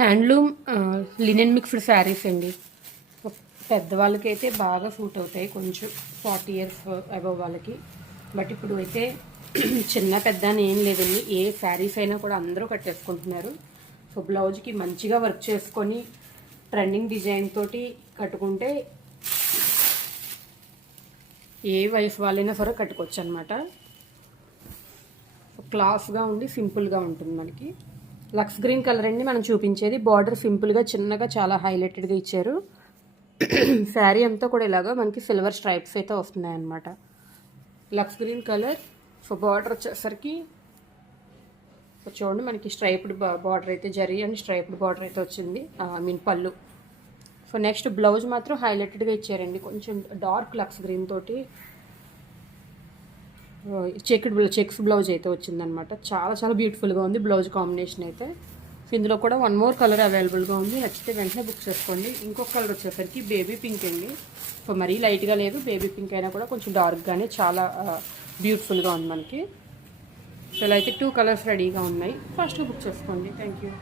Handloom linen mixed saris అండి. పెద్దవాళ్ళకైతే బాగా suit అవుతాయి, కొంచెం 40 ఇయర్స్ అబవ్ వాళ్ళకి. బట్ ఇప్పుడు అయితే చిన్న పెద్ద అని ఏం లేదండి, ఏ శారీస్ అయినా కూడా అందరూ కట్టేసుకుంటున్నారు. సో బ్లౌజ్కి మంచిగా వర్క్ చేసుకొని ట్రెండింగ్ డిజైన్ తోటి కట్టుకుంటే ఏ వయసు వాళ్ళైనా సరే కట్టుకోవచ్చు అనమాట. క్లాస్గా ఉండి సింపుల్గా ఉంటుంది. మనకి లక్స్ గ్రీన్ కలర్ అండి మనం చూపించేది. బార్డర్ సింపుల్గా చిన్నగా చాలా హైలైటెడ్గా ఇచ్చారు. శారీ అంతా కూడా ఇలాగా మనకి సిల్వర్ స్ట్రైప్స్ అయితే వస్తున్నాయి అన్నమాట. లక్స్ గ్రీన్ కలర్. సో బార్డర్ వచ్చేసరికి చూడండి, మనకి స్ట్రైప్డ్ బార్డర్ అయితే జరీ అండ్ స్ట్రైప్డ్ బార్డర్ అయితే వచ్చింది, పళ్ళు. సో నెక్స్ట్ బ్లౌజ్ మాత్రం హైలైటెడ్గా ఇచ్చారండి, కొంచెం డార్క్ లక్స్ గ్రీన్ తోటి చెక్స్ బ్లౌజ్ అయితే వచ్చిందనమాట. చాలా చాలా బ్యూటిఫుల్గా ఉంది బ్లౌజ్ కాంబినేషన్ అయితే. సో ఇందులో కూడా 1 మోర్ కలర్ అవైలబుల్గా ఉంది, నచ్చితే వెంటనే బుక్ చేసుకోండి. ఇంకొక కలర్ వచ్చేసరికి బేబీ పింక్ అండి. సో మరీ లైట్గా లేదు, బేబీ పింక్ అయినా కూడా కొంచెం డార్క్గానే చాలా బ్యూటిఫుల్గా ఉంది మనకి. సో ఇలా అయితే 2 కలర్స్ రెడీగా ఉన్నాయి, ఫాస్ట్గా బుక్ చేసుకోండి. Thank you.